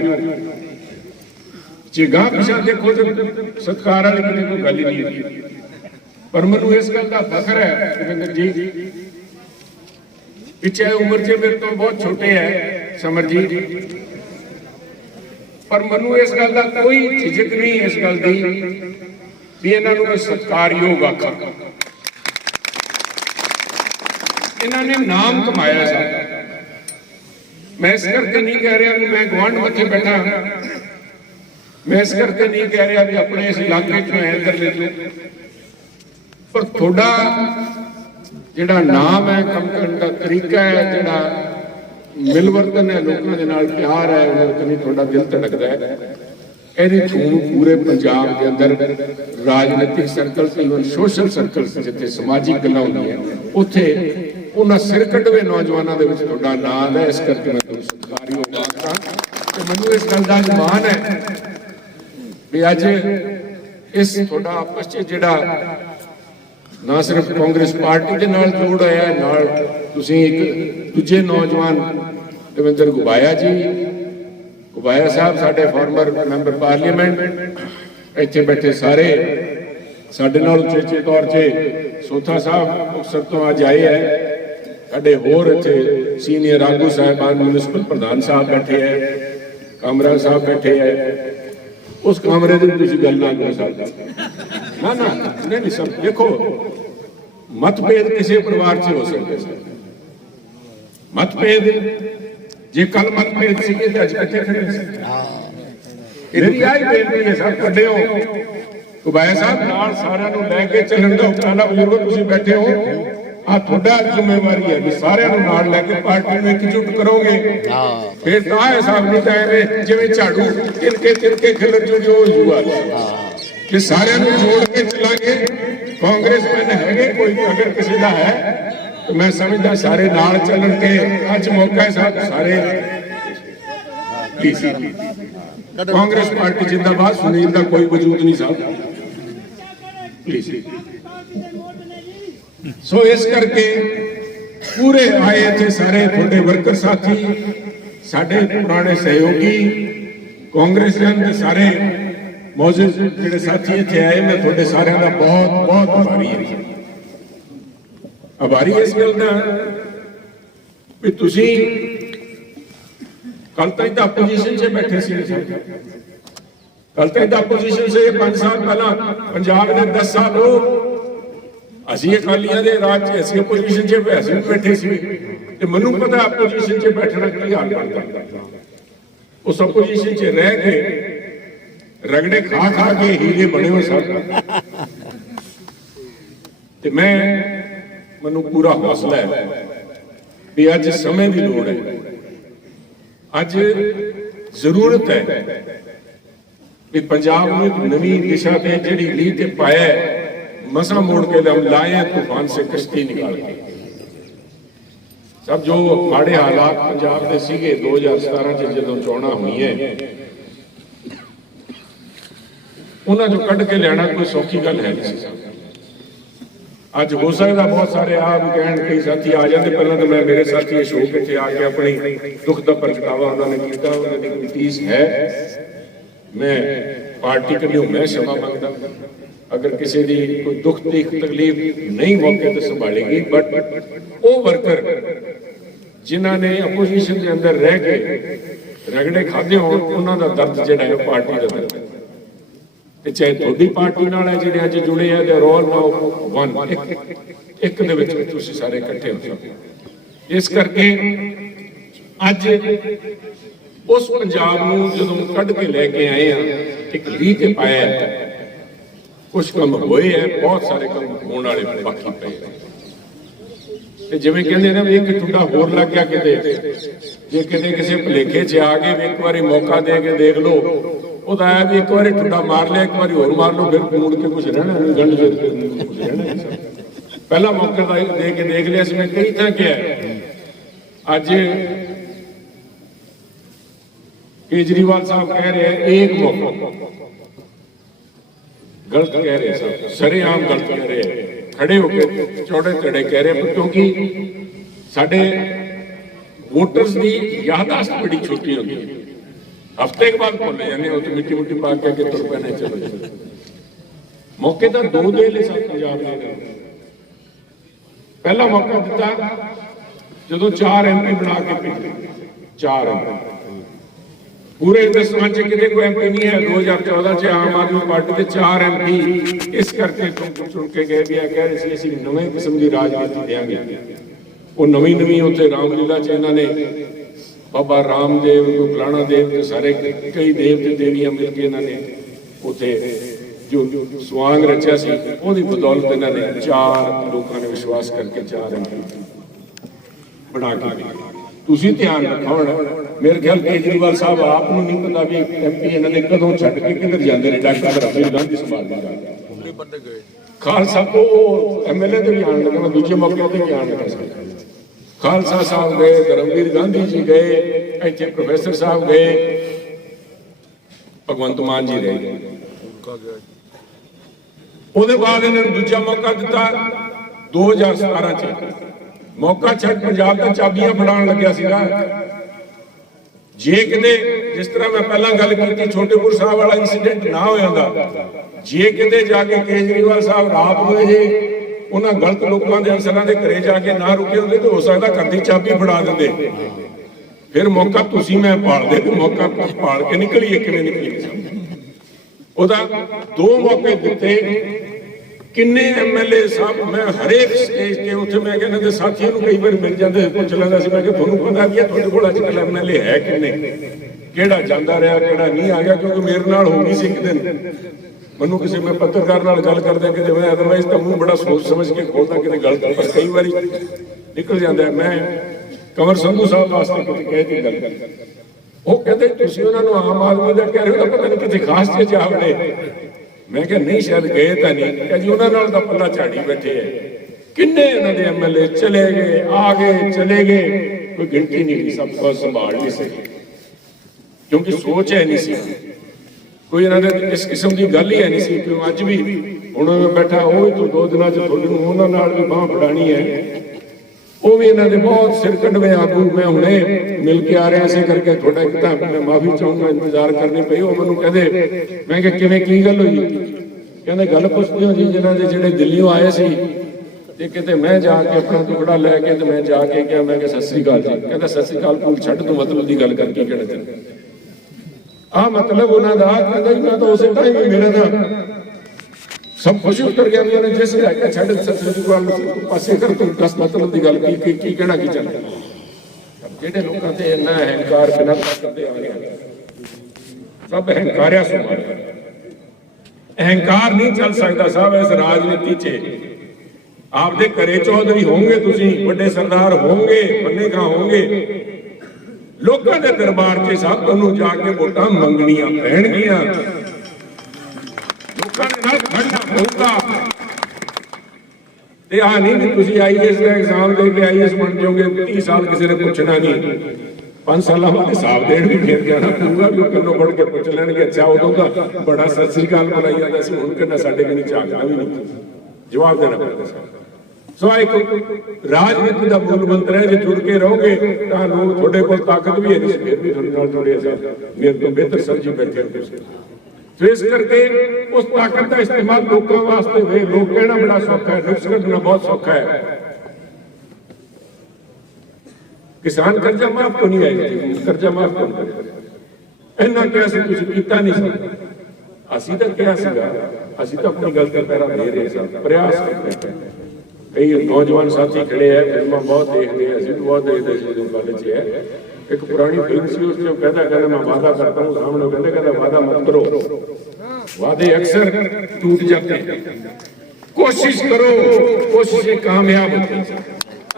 ਜੇ ਗਾਂ ਪਿਛਾ ਦੇਖੋ ਤੇ ਸਤਿਕਾਰ ਵਾਲੀ ਕੋਈ ਗੱਲ ਹੀ ਨਹੀਂ ਹੈ। ਪਰ ਮੈਨੂੰ ਇਸ ਗੱਲ ਦਾ ਫਖਰ ਹੈ ਰਵਿੰਦਰ ਜੀ, ਪਿੱਛੇ ਉਮਰ 'ਚ ਮੇਰੇ ਤੋਂ ਬਹੁਤ ਛੋਟੇ ਹੈ ਸਮਰ ਜੀ, ਪਰ ਮੈਨੂੰ ਇਸ ਗੱਲ ਦਾ ਕੋਈ ਝਿਜਕ ਨਹੀਂ ਇਸ ਗੱਲ ਦੀ ਵੀ ਇਹਨਾਂ ਨੂੰ ਮੈਂ ਸਤਿਕਾਰਯੋਗ ਆਖਾਂ। ਇਹਨਾਂ ਨੇ ਨਾਮ ਕਮਾਇਆ ਸਾਡਾ। ਮੈਂ ਇਸ ਕਰਕੇ ਨਹੀਂ ਕਹਿ ਰਿਹਾ ਕਿ ਮੈਂ ਗਵਾਂਢ ਮੱਥੇ ਬੈਠਾ, ਮੈਂ ਇਸ ਕਰਕੇ ਨਹੀਂ ਕਹਿ ਰਿਹਾ ਵੀ ਆਪਣੇ ਇਸ ਇਲਾਕੇ 'ਚੋਂ ਇੱਧਰ ਲੈ ਲਓ, ਪਰ ਤੁਹਾਡਾ ਜਿਹੜਾ ਨਾਮ ਹੈ, ਕੰਮ ਕਰਨ ਦਾ ਤਰੀਕਾ ਹੈ, ਜਿਹੜਾ ਮਿਲਵਰਤਨ ਹੈ, ਲੋਕਾਂ ਦੇ ਨਾਲ ਪਿਆਰ ਹੈ, ਉਹਨਾਂ ਨੂੰ ਤੁਹਾਡਾ ਦਿਲ ਧੜਕਦਾ ਹੈ। ਇਹਦੇ ਥਰੂ ਪੂਰੇ ਪੰਜਾਬ ਦੇ ਅੰਦਰ ਰਾਜਨੀਤਿਕ ਸਰਕਲ ਤੇ ਸੋਸ਼ਲ ਸਰਕਲ ਜਿੱਥੇ ਸਮਾਜਿਕ ਗੱਲਾਂ ਹੁੰਦੀਆਂ ਉੱਥੇ ਉਹਨਾਂ ਸਿਰ ਕੱਢਵੇਂ ਨੌਜਵਾਨਾਂ ਦੇ ਵਿੱਚ ਤੁਹਾਡਾ ਨਾਮ ਹੈ। ਇਸ ਕਰਕੇ ਮੈਂ ਤੁਹਾਨੂੰ ਸਤਿਕਾਰਯੋਗ ਆਖਾਂ ਤੇ ਮੈਨੂੰ ਇਸ ਗੱਲ ਦਾ ਮਾਣ ਹੈ ਵੀ ਅੱਜ ਇਸ ਤੁਹਾਡਾ ਆਪਸ 'ਚ ਜਿਹੜਾ ਨਾ ਸਿਰਫ ਕਾਂਗਰਸ ਪਾਰਟੀ ਦੇ ਨਾਲ ਜੋੜ ਆਇਆ, ਨਾਲ ਤੁਸੀਂ ਇੱਕ ਦੂਜੇ ਨੌਜਵਾਨ ਦਵਿੰਦਰ ਗੁਬਾਇਆ ਜੀ, ਗੁਬਾਇਆ ਸਾਹਿਬ ਸਾਡੇ ਫਾਰਮਰ ਮੈਂਬਰ ਪਾਰਲੀਮੈਂਟ, ਇੱਥੇ ਬੈਠੇ ਸਾਰੇ ਸਾਡੇ ਨਾਲ ਉਚੇਚੇ ਤੌਰ 'ਤੇ ਸੋਥਾ ਸਾਹਿਬ ਮੁਕਤਸਰ ਤੋਂ ਅੱਜ ਆਏ ਹੈ, ਸਾਡੇ ਹੋਰ ਇੱਥੇ ਸੀਨੀਅਰ ਆਗੂ ਸਾਹਿਬਾਨ ਮਿਊਨਿਸਪਲ ਪ੍ਰਧਾਨ ਸਾਹਿਬ ਬੈਠੇ ਹੈ, ਕਾਮਰਾ ਸਾਹਿਬ ਬੈਠੇ ਹੈ। ਉਸ ਕਮਰੇ ਦੀ ਤੁਸੀਂ ਗੱਲ ਨਾ ਕਰ ਸਕਦੇ, ਨਾ ਨਹੀਂ ਸਭ ਦੇਖੋ, ਮਤਭੇਦ ਕਿਸੇ ਪਰਿਵਾਰ 'ਚ ਹੋ ਸਕਦੇ ਸਨ। ਮਤਭੇਦ ਜੇ ਕੱਲ ਮਤਭੇਦ ਸੀਗੇ ਤੇ ਅੱਜ ਇਕੱਠੇ ਖੜੇ ਸੀ। ਮੇਰੀ ਆਈ ਬੇਨਤੀ ਹੈ ਸਭ ਵੱਡੇ ਹੋ, ਗੁਬਾਇਆ ਸਾਹਿਬ ਨਾਲ ਸਾਰਿਆਂ ਨੂੰ ਲੈ ਕੇ ਚੱਲਣ ਦਾ ਉਪਰਾਲਾ ਬਜ਼ੁਰਗੋ ਤੁਸੀਂ ਬੈਠੇ ਹੋ, ਆ ਤੁਹਾਡਾ ਜ਼ਿੰਮੇਵਾਰੀ ਹੈ ਵੀ ਸਾਰਿਆਂ ਨੂੰ ਨਾਲ ਲੈ ਕੇ ਪਾਰਟੀ ਨੂੰ ਇਕਜੁੱਟ ਕਰੋਗੇ, ਫਿਰ ਤਾਂ ਇਹ ਸਾਹਿਬ ਨਹੀਂ ਤਾਂ ਐਵੇਂ ਜਿਵੇਂ ਝਾੜੂ ਤਿਲਕੇ ਖਿਲਰ ਜੋ ਹੋਊਗਾ। ਜੇ ਸਾਰਿਆਂ ਨੂੰ ਜੋੜ ਕੇ ਚੱਲਾਂਗੇ, ਕਾਂਗਰਸਮੈਨ ਹੈਗੇ ਕੋਈ ਅਗਰ ਕਿਸੇ ਦਾ ਹੈ ਤਾਂ ਮੈਂ ਸਮਝਦਾ ਸਾਰੇ ਨਾਲ ਚੱਲਣਗੇ। ਅੱਜ ਮੌਕਾ ਹੈ ਸਾਹਿਬ, ਸਾਰੇ ਕਾਂਗਰਸ ਪਾਰਟੀ ਜਿੰਦਾਬਾਦ, ਸੁਨੀਲ ਦਾ ਕੋਈ ਵਜੂਦ ਨਹੀਂ ਸਾਹਿਬ ਪਲੀਜ਼। ਸੋ ਇਸ ਕਰਕੇ ਪੂਰੇ ਆਏ ਇੱਥੇ ਸਾਰੇ ਤੁਹਾਡੇ ਵਰਕਰ ਸਾਥੀ, ਸਾਡੇ ਪੁਰਾਣੇ ਸਹਿਯੋਗੀ ਕਾਂਗਰਸੀਆਂ ਦੇ ਸਾਰੇ ਮੌਜੂਦ ਜਿਹੜੇ ਸਾਥੀ ਇੱਥੇ ਆਏ, ਮੈਂ ਤੁਹਾਡੇ ਸਾਰਿਆਂ ਦਾ ਬਹੁਤ ਬਹੁਤ ਆਭਾਰੀ ਹਾਂ। ਆਭਾਰੀ ਇਸ ਗੱਲ ਦਾ ਵੀ ਤੁਸੀਂ ਕੱਲ ਤੱਕ ਤਾਂ ਆਪੋਜੀਸ਼ਨ 'ਚ ਬੈਠੇ ਸੀ, ਕੱਲ ਤੱਕ ਤਾਂ ਆਪੋਜੀਸ਼ਨ ਸੇ 5 ਸਾਲ ਪਹਿਲਾਂ ਪੰਜਾਬ ਦੇ 10 ਸਾਲ ਅਸੀਂ ਅਕਾਲੀਆਂ ਦੇ ਰਾਜ 'ਚ ਅਸੀਂ ਆਪੋਜੀਸ਼ਨ 'ਚ ਅਸੀਂ ਬੈਠੇ ਸੀ ਤੇ ਮੈਨੂੰ ਪਤਾ ਆਪੋਜੀਸ਼ਨ 'ਚ ਬੈਠਣਾ ਕੀ ਹਾਲ ਕਰਦਾ। ਉਸ ਆਪੋਜੀਸ਼ਨ 'ਚ ਰਹਿ ਕੇ ਰਗੜੇ ਖਾ ਕੇ ਹੀਰੇ ਬਣੇ ਹੋ ਸਭ। ਤੇ ਮੈਨੂੰ ਪੂਰਾ ਹੌਸਲਾ ਹੈ ਵੀ ਅੱਜ ਸਮੇਂ ਦੀ ਲੋੜ ਹੈ, ਅੱਜ ਜ਼ਰੂਰਤ ਹੈ ਵੀ ਪੰਜਾਬ ਨੂੰ ਇੱਕ ਨਵੀਂ ਦਿਸ਼ਾ ਤੇ ਜਿਹੜੀ ਲੀਹ ਤੇ ਪਾਇਆ मसा मोड़ के हम लाए तूफान से कश्ती निकाल के। सब जो माड़े हालात पंजाब के सीगे 2017 जो चोणा हुई है उन्होंने जो कढ़ के लिया कोई सौखी गल है नहीं। ਅੱਜ ਹੋ ਸਕਦਾ ਬਹੁਤ ਸਾਰੇ ਆਪ ਕਹਿਣ ਕਈ ਸਾਥੀ ਆ ਜਾਂਦੇ, ਪਹਿਲਾਂ ਤਾਂ ਮੈਂ ਮੇਰੇ ਸਾਥੀ ਅਸ਼ੋਕ ਇੱਥੇ ਆ ਕੇ ਆਪਣੀ ਦੁੱਖ ਦਾ ਪ੍ਰਗਟਾਵਾ ਉਹਨਾਂ ਨੇ ਕੀਤਾ, ਉਹਨਾਂ ਦੀ ਕੋਈ ਤੀਸ ਹੈ। ਮੈਂ ਪਾਰਟੀ ਕੰਨਿਓ ਮੈਂ क्षमा ਮੰਗਦਾ, ਅਗਰ ਕਿਸੇ ਦੀ ਕੋਈ ਦੁੱਖ ਦੀ ਤਕਲੀਫ ਨਹੀਂ ਮੌਕੇ ਤੇ ਸੰਭਾਲੇਗੀ, ਬਟ ਉਹ ਵਰਕਰ ਜਿਨ੍ਹਾਂ ਨੇ ਆਪੋਜੀਸ਼ਨ ਦੇ ਅੰਦਰ ਰਹਿ ਕੇ ਰਗੜੇ ਖਾਦੇ ਹੋਣ, ਉਹਨਾਂ ਦਾ ਦਰਦ ਜਿਹੜਾ ਹੈ ਪਾਰਟੀ ਦਾ ਦਰਦ ਹੈ। ਤੇ ਚਾਹੇ ਤੁਹਾਡੀ ਪਾਰਟੀ ਨਾਲ ਹੈ ਜਿਹੜੇ ਅੱਜ ਜੁੜੇ ਆ, ਦੇ ਰੋਲ ਨਾਓ ਵਨ, ਇੱਕ ਦੇ ਵਿੱਚ ਤੁਸੀਂ ਸਾਰੇ ਇਕੱਠੇ ਹੋ ਸਕਦੇ ਹੋ। ਇਸ ਕਰਕੇ ਅੱਜ ਉਸ ਪੰਜਾਬ ਨੂੰ ਜਦੋਂ ਕੱਢ ਕੇ ਲੈ ਕੇ ਆਏ ਆ, ਇੱਕ ਲੀਹ ਤੇ ਪਾਇਆ ਹੈ, ਕੁਝ ਕੰਮ ਹੋਏ ਹੈ, ਬਹੁਤ ਸਾਰੇ ਕੰਮ ਹੋਣ ਵਾਲੇ ਬਾਕੀ ਪਏ ਨੇ। ਤੇ ਜਿਵੇਂ ਕਹਿੰਦੇ ਨੇ ਵੀ ਇੱਕ ਟੁੱਟਾ ਹੋਰ ਲੱਗ ਗਿਆ ਕਿਤੇ, ਜੇ ਕਿਤੇ ਕਿਸੇ ਭੁਲੇਖੇ 'ਚ ਆ ਗਏ ਵੀ ਇੱਕ ਵਾਰੀ ਮੌਕਾ ਦੇ ਕੇ ਦੇਖ ਲਓ, ਉਹਦਾ ਹੈ ਵੀ ਇੱਕ ਵਾਰੀ ਟੁੱਟਾ ਮਾਰ ਲਿਆ, ਇੱਕ ਵਾਰੀ ਹੋਰ ਮਾਰ ਲਓ, ਫਿਰ ਮੁੜ ਕੇ ਕੁਝ ਰਹਿਣਾ ਨਹੀਂ, ਗੰਢ ਦੇ ਕੁਝ ਰਹਿਣਾ ਨਹੀਂ। ਪਹਿਲਾ ਮੌਕਾ ਦਾ ਦੇ ਕੇ ਦੇਖ ਲਿਆ ਸੀ, ਮੈਂ ਕਈ ਥਾਂ ਕਿਹਾ। ਅੱਜ ਕੇਜਰੀਵਾਲ ਸਾਹਿਬ ਕਹਿ ਰਹੇ ਇੱਕ ਮੌਕਾ, ਗਲਤ ਕਹਿ ਰਹੇ ਸਭ, ਸਰੇਆਮ ਗਲਤ ਕਹਿ ਰਹੇ, ਖੜੇ ਹੋ ਕੇ ਚੌੜੇ ਚੜੇ ਕਹਿ ਰਹੇ, ਕਿਉਂਕਿ ਸਾਡੇ ਵੋਟਰਸ ਦੀ ਯਾਦਾਸ਼ਤ ਬੜੀ ਛੋਟੀ ਹੁੰਦੀ ਹੈ, ਹਫ਼ਤੇ ਕੇ ਬਾਅਦ ਭੁੱਲ ਜਾਂਦੇ ਹੋ, ਤੇ ਮਿੱਟੀ ਮੁੱਟੀ ਪਾ ਕੇ ਅੱਗੇ ਤੁਰ ਪੈਣੇ। ਚਲੋ ਮੌਕੇ ਤਾਂ ਦੋ ਦੇ ਲਈ ਸਭ ਪੰਜਾਬ ਨੇ। ਪਹਿਲਾ ਮੌਕਾ ਦਿੱਤਾ ਜਦੋਂ 4 MP ਬਣਾ ਕੇ ਭੇਜੇ, 4 MP ਪੂਰੇ ਹਿੰਦੁਸਤਾਨ 'ਚ ਕਿਤੇ ਕੋਈ MP ਨਹੀਂ ਹੈ। 2014 'ਚ ਆਮ ਆਦਮੀ ਪਾਰਟੀ ਦੇ 4 MP ਇਸ ਕਰਕੇ ਚੁਣ ਕੇ ਗਏ ਵੀ ਆ, ਕਹਿ ਰਹੇ ਸੀ ਅਸੀਂ ਨਵੇਂ ਕਿਸਮ ਦੀ ਰਾਜਨੀਤੀ ਦੇਵਾਂਗੇ। ਉਹ ਨਵੀਂ ਉੱਥੇ ਰਾਮਲੀਲਾ 'ਚ ਇਹਨਾਂ ਨੇ ਬਾਬਾ ਰਾਮਦੇਵ, ਫਲਾਣਾ ਦੇਵ ਤੇ ਸਾਰੇ ਕਈ ਦੇਵ ਤੇ ਦੇਵੀਆਂ ਮਿਲ ਕੇ ਇਹਨਾਂ ਨੇ ਉੱਥੇ ਜੋ ਸਵਾਂਗ ਰਚਿਆ ਸੀ, ਉਹਦੀ ਬਦੌਲਤ ਇਹਨਾਂ ਨੇ 4 ਲੋਕਾਂ ਨੇ ਵਿਸ਼ਵਾਸ ਕਰਕੇ 4 MP ਬਣਾ ਕੇ। ਤੁਸੀਂ ਧਿਆਨ ਰੱਖੋ, ਮੇਰੇ ਖਿਆਲ ਕੇਜਰੀਵਾਲ ਸਾਹਿਬ ਆਪ ਨੂੰ ਨਹੀਂ ਪਤਾ ਵੀ MP ਇਹਨਾਂ ਨੇ ਕਦੋਂ ਛੱਡ ਕੇ ਕਿੱਧਰ ਜਾਂਦੇ ਨੇ। ਡਾਕਟਰ ਰਾਹੁਲ ਗਾਂਧੀ ਸੰਭਾਲਦੇ ਗਏ, ਖਾਲਸਾ ਉਹ MLA ਤੇ ਵੀ ਆਉਣ ਲੱਗਾ, ਮੈਂ ਦੂਜੇ ਮੌਕੇ ਤੇ ਵੀ ਆਉਣ ਲੱਗਾ ਸੀ। ਖਾਲਸਾ ਸਾਹਿਬ ਗਏ, ਧਰਮਵੀਰ ਗਾਂਧੀ ਜੀ ਗਏ, ਇੱਥੇ ਪ੍ਰੋਫੈਸਰ ਸਾਹਿਬ ਗਏ, ਭਗਵੰਤ ਮਾਨ ਜੀ ਰਹੇ। ਉਹਦੇ ਬਾਅਦ ਇਹਨਾਂ ਨੂੰ ਦੂਜਾ ਮੌਕਾ ਦਿੱਤਾ 2017 'ਚ। ਮੌਕਾ ਛੱਡ ਪੰਜਾਬ ਦੀਆਂ ਚਾਬੀਆਂ ਫੜਾਉਣ ਲੱਗਿਆ ਸੀਗਾ। ਜੇ ਕਿਤੇ ਜਿਸ ਤਰ੍ਹਾਂ ਮੈਂ ਪਹਿਲਾਂ ਗੱਲ ਕੀਤੀ, ਛੋਟੇਪੁਰ ਸਾਹਿਬ ਵਾਲਾ ਇਨਸੀਡੈਂਟ ਨਾ ਹੋ ਜਾਂਦਾ, ਜੇ ਕਿਤੇ ਜਾ ਕੇ ਕੇਜਰੀਵਾਲ ਸਾਹਿਬ ਰਾਤ ਨੂੰ ਜੇ ਉਹਨਾਂ ਗਲਤ ਲੋਕਾਂ ਦੇ ਅਨਸਰਾਂ ਦੇ ਘਰੇ ਜਾ ਕੇ ਨਾ ਰੁਕੇ ਹੁੰਦੇ, ਤੇ ਹੋ ਸਕਦਾ ਘਰ ਦੀ ਚਾਬੀ ਫੜਾ ਦਿੰਦੇ। ਫਿਰ ਮੌਕਾ ਤੁਸੀਂ ਮੈਂ ਪਾਲਦੇ, ਤੇ ਮੌਕਾ ਪਾਲ ਕੇ ਨਿਕਲੀਏ, ਕਿਵੇਂ ਨਿਕਲੀਏ। ਉਹਦਾ 2 ਮੌਕੇ ਦਿੱਤੇ। ਕਿੰਨੇ MLA ਸਾਹਿਬ, ਮੈਂ ਹਰੇਕ ਸਟੇਜ ਤੇ ਉੱਥੇ ਮੈਂ ਕਹਿੰਦਾ ਤੇ ਸਾਥੀਆਂ ਨੂੰ ਕਈ ਵਾਰ ਮਿਲ ਜਾਂਦੇ, ਪੁੱਛ ਲੈਂਦਾ ਸੀ, ਮੈਂ ਕਿ ਤੁਹਾਨੂੰ ਪਤਾ ਵੀ ਹੈ ਤੁਹਾਡੇ ਕੋਲ ਅੱਜ ਕੱਲ੍ਹ MLA ਹੈ ਕਿੰਨੇ, ਕਿਹੜਾ ਜਾਂਦਾ ਰਿਹਾ, ਕਿਹੜਾ ਨਹੀਂ ਆ ਗਿਆ। ਕਿਉਂਕਿ ਮੇਰੇ ਨਾਲ ਹੋ ਗਈ ਸੀ ਇੱਕ ਦਿਨ, ਮੈਨੂੰ ਕਿਸੇ ਮੈਂ ਪੱਤਰਕਾਰ ਨਾਲ ਗੱਲ ਕਰਦੇ ਕਿਤੇ, ਮੈਂ ਅਦਰਵਾਈਜ਼ ਤਾਂ ਮੂੰਹ ਬੜਾ ਸੋਚ ਸਮਝ ਕੇ ਖੋਲਦਾ, ਕਿਤੇ ਗੱਲ ਪਰ ਕਈ ਵਾਰੀ ਨਿਕਲ ਜਾਂਦਾ। ਮੈਂ ਕੰਵਰ ਸੰਧੂ ਸਾਹਿਬ ਵਾਸਤੇ ਕਿਤੇ ਕਹਿਤੀ ਗੱਲ, ਉਹ ਕਹਿੰਦੇ ਤੁਸੀਂ ਉਹਨਾਂ ਨੂੰ ਆਮ ਆਦਮੀ ਦਾ ਕਹਿ ਰਹੇ ਹੋ, ਪਤਾ ਨਹੀਂ ਕਿਤੇ ਖਾਸ ਚੀਜ਼ ਆਵੜੇ। ਮੈਂ ਕਿਹਾ ਨਹੀਂ, ਸ਼ਾਇਦ ਗਏ ਤਾਂ ਨਹੀਂ। ਕਿਹਾ ਜੀ ਉਹਨਾਂ ਨਾਲ ਤਾਂ ਪੱਲਾ ਝਾੜੀ ਬੈਠੇ ਹੈ। ਕਿੰਨੇ ਇਹਨਾਂ ਦੇ MLA ਚਲੇ ਗਏ, ਆ ਗਏ, ਚਲੇ ਗਏ, ਕੋਈ ਗਿਣਤੀ ਨਹੀਂ, ਸਭ ਕੁਝ ਸੰਭਾਲ ਨਹੀਂ ਸਕੇ, ਕਿਉਂਕਿ ਸੋਚ ਹੈ ਨਹੀਂ ਸੀ ਕੋਈ ਇਹਨਾਂ ਦੇ, ਇਸ ਕਿਸਮ ਦੀ ਗੱਲ ਹੀ ਹੈ ਨਹੀਂ ਸੀ। ਕਿ ਅੱਜ ਵੀ ਹੁਣ ਮੈਂ ਬੈਠਾ, ਉਹ ਤੋਂ 2 ਦਿਨਾਂ 'ਚ ਤੁਹਾਨੂੰ ਉਹਨਾਂ ਨਾਲ ਵੀ ਬਾਂਹ ਫੜਾਣੀ ਹੈ। ਉਹ ਵੀ ਇਹਨਾਂ ਦੇ ਬਹੁਤ ਸਿਰ ਕੱਢਵੇਂ ਆਗੂ, ਮੈਂ ਹੁਣੇ ਮਿਲ ਕੇ ਆ ਰਿਹਾ ਸੀ ਕਰਕੇ ਤੁਹਾਡਾ ਇੱਕ ਤਾਂ ਮੈਂ ਮਾਫੀ ਚਾਹੂੰਗਾ, ਇੰਤਜ਼ਾਰ ਕਰਨੀ ਪਈ। ਉਹ ਮੈਨੂੰ ਕਹਿੰਦੇ, ਮੈਂ ਕਿਹਾ ਕਿਵੇਂ, ਕੀ ਗੱਲ ਹੋਈ? ਕਹਿੰਦੇ ਗੱਲ ਪੁੱਛਦੇ ਹੋ ਜੀ ਜਿਹਨਾਂ ਦੇ ਜਿਹੜੇ ਦਿੱਲੀੋਂ ਆਏ ਸੀ, ਤੇ ਕਿਤੇ ਮੈਂ ਜਾ ਕੇ ਆਪਣਾ ਟੁਕੜਾ ਲੈ ਕੇ ਤੇ ਮੈਂ ਜਾ ਕੇ ਕਿਹਾ, ਮੈਂ ਕਿਹਾ ਸਤਿ ਸ੍ਰੀ ਅਕਾਲ ਜੀ। ਕਹਿੰਦਾ ਸਤਿ ਸ੍ਰੀ ਅਕਾਲ ਭੁੱਲ ਛੱਡ, ਤੂੰ ਮਤਲਬ ਦੀ ਗੱਲ ਕਰਕੇ ਕਿਹੜਾ ਦਿਨ ਆ ਮਤਲਬ ਉਹਨਾਂ ਦਾ। ਕਹਿੰਦਾ ਜੀ ਮੈਂ ਤਾਂ ਉਸੇ ਟਾਈਮ ਹੀ ਮੇਰਾ ਤਾਂ ਸਭ ਕੁਝ ਉਤਰ ਗਿਆ ਵੀ ਉਹਨੇ ਜਿਸ ਲੈ ਕੇ ਛੱਡ ਪਾਸੇ ਕਰ, ਤੂੰ ਦੱਸ ਮਤਲਬ ਦੀ ਗੱਲ ਕੀ ਕਹਿਣਾ ਕੀ ਚਾਹੁੰਦਾ। ਜਿਹੜੇ ਲੋਕਾਂ ਤੇ ਇੰਨਾ ਅਹੰਕਾਰ ਬਿਨਾਂ ਕਰਦੇ ਆ ਰਹੇ, ਸਭ ਅਹੰਕਾਰਿਆ ਸੁਭਾਅ। ਅਹੰਕਾਰ ਨਹੀਂ ਚੱਲ ਸਕਦਾ ਸਾਹਿਬ ਇਸ ਰਾਜਨੀਤੀ 'ਚ। ਆਪਦੇ ਘਰੇ ਚੌਧਰੀ ਹੋਣਗੇ, ਤੁਸੀਂ ਵੱਡੇ ਸਰਦਾਰ ਹੋਣਗੇ, ਬੰਨੇਗਾ ਹੋਣਗੇ, ਲੋਕਾਂ ਦੇ ਦਰਬਾਰ 'ਚ ਸਭ ਤੁਹਾਨੂੰ ਜਾ ਕੇ ਵੋਟਾਂ ਮੰਗਣੀਆਂ ਪੈਣਗੀਆਂ, ਲੋਕਾਂ ਦੇ ਨਾਲ ਖੜਨਾ ਪਊਗਾ। ਤੇ ਆ ਨਹੀਂ ਵੀ ਤੁਸੀਂ IAS ਦਾ ਐਗਜ਼ਾਮ ਦੇ ਕੇ IAS ਬਣ ਜਾਓਗੇ, 30 ਸਾਲ ਕਿਸੇ ਨੇ ਪੁੱਛਣਾ ਨਹੀਂ, 5 ਸਾਲਾਂ ਬਾਅਦ ਹਿਸਾਬ ਦੇਣ ਵੀ ਫੇਰ ਜਾਣਾ ਪਊਗਾ। ਵੀ ਉਹ ਕੰਨੋਂ ਫੜ ਕੇ ਪੁੱਛ ਲੈਣਗੇ, ਅੱਛਾ ਉਦੋਂ ਦਾ ਬੜਾ ਸਤਿ ਸ੍ਰੀ ਅਕਾਲ ਬੁਲਾਈ ਜਾਂਦਾ ਸੀ, ਹੁਣ ਕਹਿੰਦਾ ਸਾਡੇ ਕੋਲ ਝਾਕਦਾ ਵੀ ਨਹੀਂ, ਜਵਾਬ ਦੇਣਾ ਪੈਂਦਾ। ਸੋ ਇੱਕ ਰਾਜਨੀਤੀ ਦਾ ਮੂਲ ਮੰਤਰ ਹੈ, ਜੇ ਜੁੜ ਕੇ ਰਹੋਗੇ ਤਾਂ ਲੋਕ ਤੁਹਾਡੇ ਕੋਲ ਤਾਕਤ ਵੀ ਹੈ ਨਹੀਂ, ਫਿਰ ਵੀ ਤੁਹਾਡੇ ਨਾਲ ਜੁੜੇ ਸਨ, ਮੇਰੇ ਤੋਂ ਬਿਹਤਰ ਸਮਝੀ ਬੈਠੇ ਹੋ ਤੁਸੀਂ। तो इस करके उस ताकत का इस्तेमाल लोगों वास्ते हुए, लोग कहना बड़ा सौखा है, नुक्स कटना बहुत सौखा है। किसान कर्जा माफ को नहीं आएगी, कर्जा माफ को नहीं इन्ना क्या सी तुसीं कीता नहीं सी, असीं तां किहा सीगा, असीं तां अपनी गल ते पैरा दे रहे सी, प्रयास करते हैं। कई नौजवान साथी खड़े हैं, फिल्मां बहुत देखते हैं, असीं बहुत देखते हैं जो गल च है। एक पुरानी फिल्म सी, उससे कहता मैं वादा करता हूँ, सामने कहता वादा मत करो, वादे अक्सर टूट जाते हैं, कोशिश करो, कोशिश कामयाब होती है।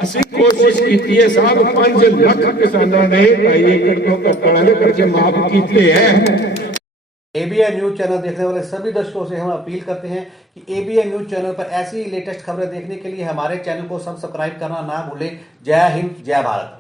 ਅਸੀਂ ਕੋਸ਼ਿਸ਼ ਕੀਤੀ ਹੈ साहब, 5 ਲੱਖ किसानों ने 2.5 एकड़ तो कट्टा के कर्जे माफ किए हैं। ABN न्यूज चैनल देखने वाले सभी दर्शकों से हम अपील करते हैं कि ABN न्यूज चैनल पर ऐसी लेटेस्ट खबरें देखने के लिए हमारे चैनल को सब्सक्राइब करना ना भूलें। जय हिंद, जय भारत।